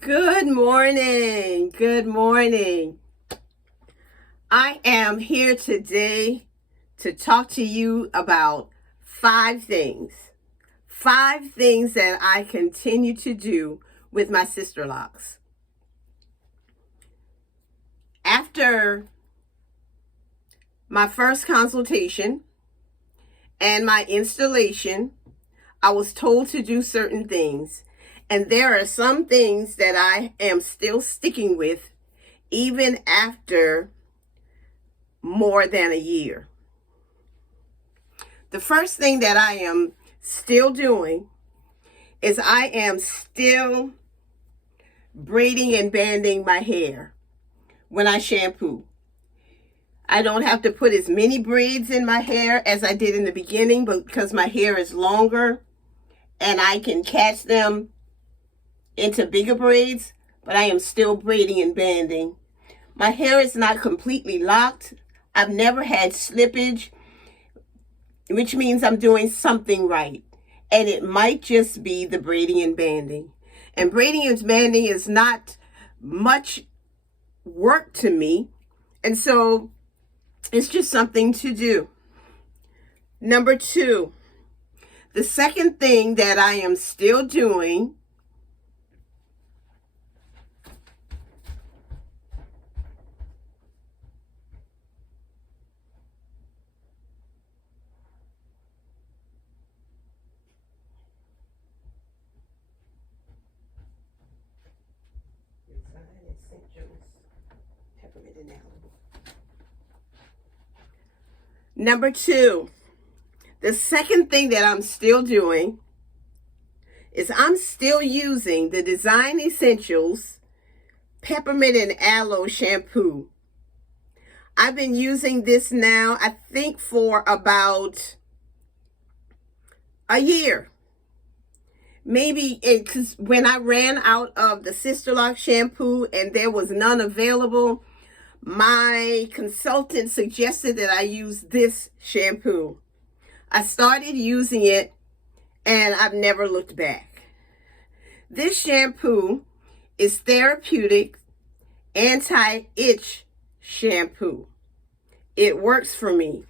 Good morning. Good morning. I am here today to talk to you about five things. Five things that I continue to do with my Sisterlocks. After my first consultation and my installation, I was told to do certain things. And there are some things that I am still sticking with even after more than a year. The first thing that I am still doing is I am still braiding and banding my hair when I shampoo. I don't have to put as many braids in my hair as I did in the beginning, but because my hair is longer and I can catch them into bigger braids, but I am still braiding and banding. My hair is not completely locked. I've never had slippage, which means I'm doing something right. And it might just be the braiding and banding. And braiding and banding is not much work to me. And so it's just something to do. Number two, the second thing that I am still doing Peppermint and Aloe. Number two, the second thing that I'm still doing is I'm still using the Design Essentials Peppermint and Aloe shampoo. I've been using this now, I think, for about a year. Maybe because when I ran out of the Sisterlock shampoo and there was none available, my consultant suggested that I use this shampoo. I started using it and I've never looked back. This shampoo is Therapeutics anti-itch shampoo. It works for me.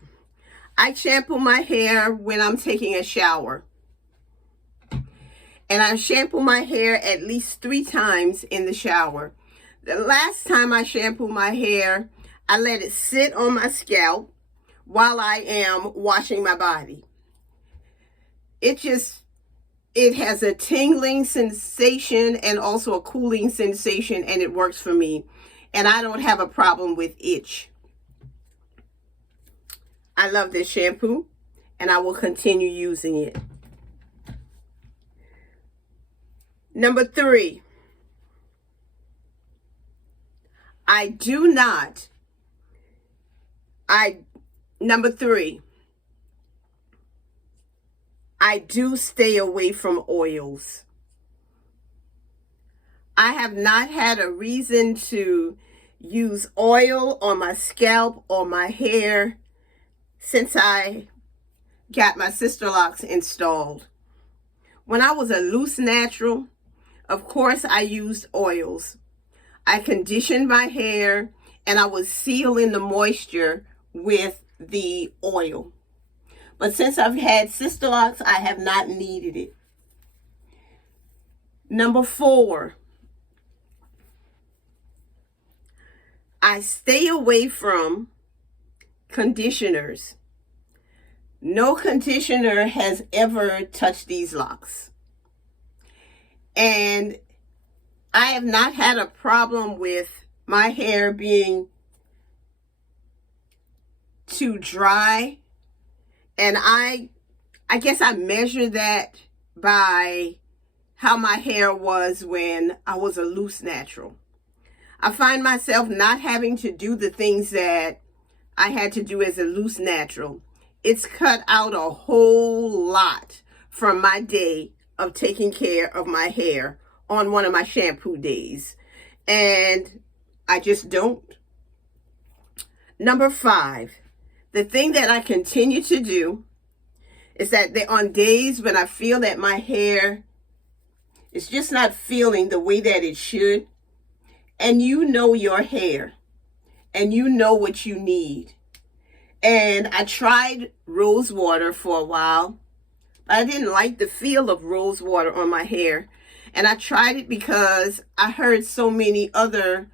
I shampoo my hair when I'm taking a shower. And I shampoo my hair at least 3 times in the shower. The last time I shampoo my hair, I let it sit on my scalp while I am washing my body. It has a tingling sensation and also a cooling sensation, and it works for me. And I don't have a problem with itch. I love this shampoo, and I will continue using it. Number 3, number 3, I do stay away from oils. I have not had a reason to use oil on my scalp or my hair since I got my Sisterlocks installed. When I was a loose natural, of course I used oils. I conditioned my hair and I was sealing the moisture with the oil. But since I've had Sisterlocks, I have not needed it. Number 4, I stay away from conditioners. No conditioner has ever touched these locks. And I have not had a problem with my hair being too dry. And I guess I measure that by how my hair was when I was a loose natural. I find myself not having to do the things that I had to do as a loose natural. It's cut out a whole lot from my day of taking care of my hair on one of my shampoo days. And I just don't. Number 5, the thing that I continue to do is that on days when I feel that my hair It's just not feeling the way that it should. And you know your hair. And you know what you need. And I tried rose water for a while. But I didn't like the feel of rose water on my hair. And I tried it because I heard so many other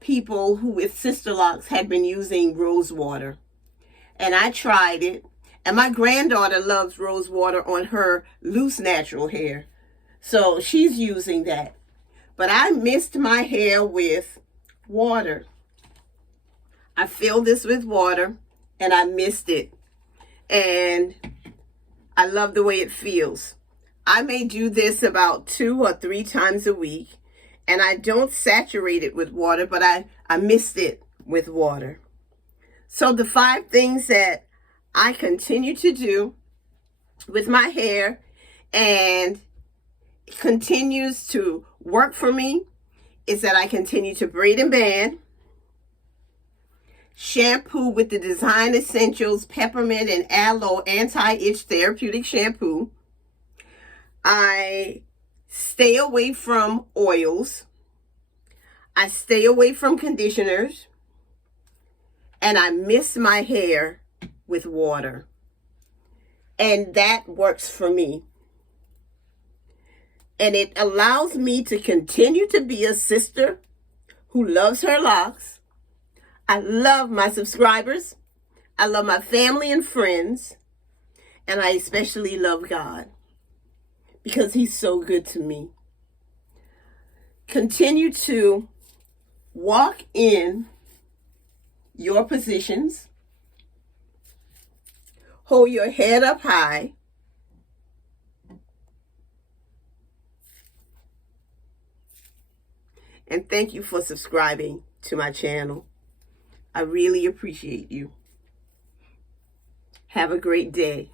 people who with Sisterlocks had been using rose water. And I tried it. And my granddaughter loves rose water on her loose natural hair. So she's using that. But I mist my hair with water. I filled this with water and I mist it. And I love the way it feels. I may do this about 2 or 3 times a week. And I don't saturate it with water, but I mist it with water. So the 5 things that I continue to do with my hair and continues to work for me is that I continue to braid and band, shampoo with the Design Essentials Peppermint and Aloe Anti-Itch Therapeutic Shampoo. I stay away from oils. I stay away from conditioners. And I mist my hair with water. And that works for me. And it allows me to continue to be a sister who loves her locks. I love my subscribers. I love my family and friends. And I especially love God because He's so good to me. Continue to walk in your positions. Hold your head up high. And thank you for subscribing to my channel. I really appreciate you. Have a great day.